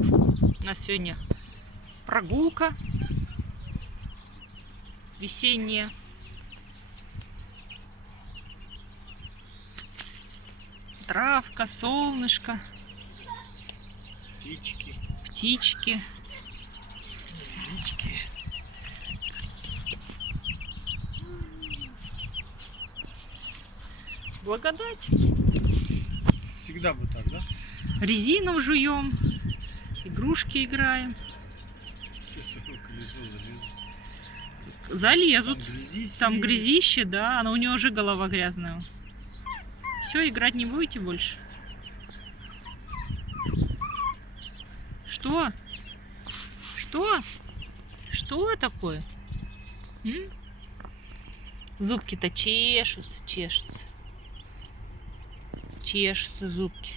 У нас сегодня прогулка весенняя. Травка, солнышко, Птички. птички. Птички. Благодать. Всегда вот так, да? Резину жуем, игрушки играем. Сейчас такое колесо залезет. Залезут. Там сидит. грязище, да, но у него уже голова грязная. Все, играть не будете больше? Что? Что? Что такое? М? Зубки-то чешутся, чешутся. Чешутся зубки.